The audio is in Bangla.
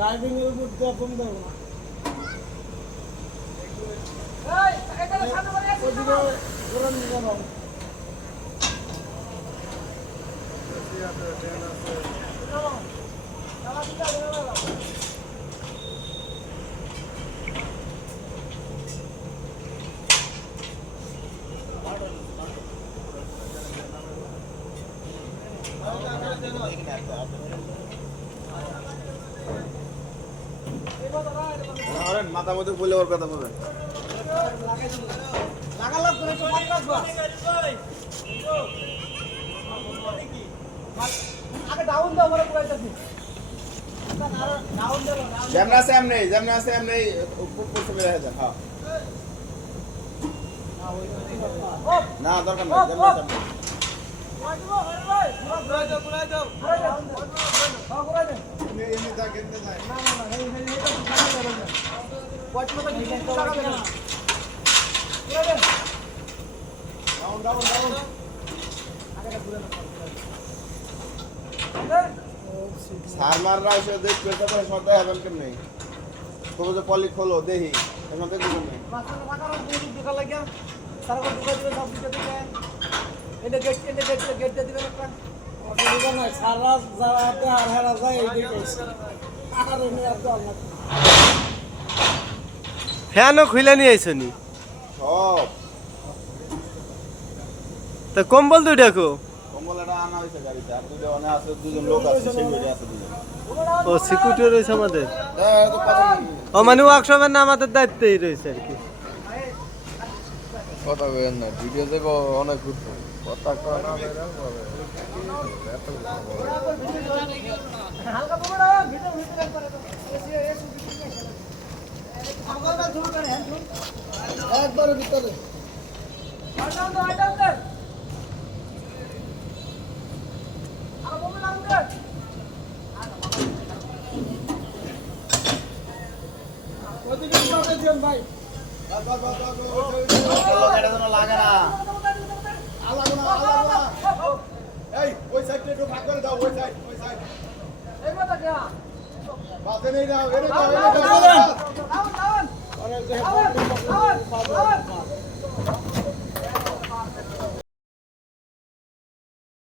ড্রাইভিং এর উপর তো কম দেব না এই এটা সামনে করে আসি ওদিকে পুরো নিয়ে যাও এসি আছে ট্রেন আছে চলো চালা দিতে হবে মাথা মধ্যে বলে ওর কথা বলবেন লাগালাম করে তো মার লাগবে আগে ডাউন দাও বড় পুরাইতাছি ডাউন দাও যেমন আছে এমনি উপর চলে যান হ্যাঁ না দরকার নেই যেমন আছে এমনি তা কেন যায় না সারমাররা এসে দেখবে তো সদাই হবেন কেমনি তবে যে পলি খোলো দেখি এখন তো কিছু নেই মাছটা রাখার দোকান লাগিয়া সারা দোকান দিবে সব দিতে দিবে এটা গেট দিবে একটা অসুবিধা নাই সারা যাওয়াতে আর হেরা যায় এই দিকে আর এমনি আর দল না ফ্যানও খুলে নিয়ে আইছনি সব তা কম্বল দুইটা কো কম্বলটা আনা হয়েছে গাড়িতে আর দুজন লোক আছে সেই হয়ে আছে দুজন ও সিকিউরিটি রয়েছে আমাদের তো কথা ও মানে ওয়ার্কশপের না আমাদের দায়িত্বই রয়েছে আর কি কথা বলেন না ভিডিও দেখো অনেক ঘুরবো কথা কয় না হালকা বড় ভিতর ভিতর করে আমগলটা জোর করে হ্যাঁ একবার ভিতরে আইটাম দে আর মোবাইল আন দে ওদিকে পাশে দিন ভাই লাগে না এই ওই সাইডটা একটু ভাগ করে দাও ওই সাইড এই কথা কি বাসে নেই দাও এনে দাও ডাউন ডাউন অনেক ডাউন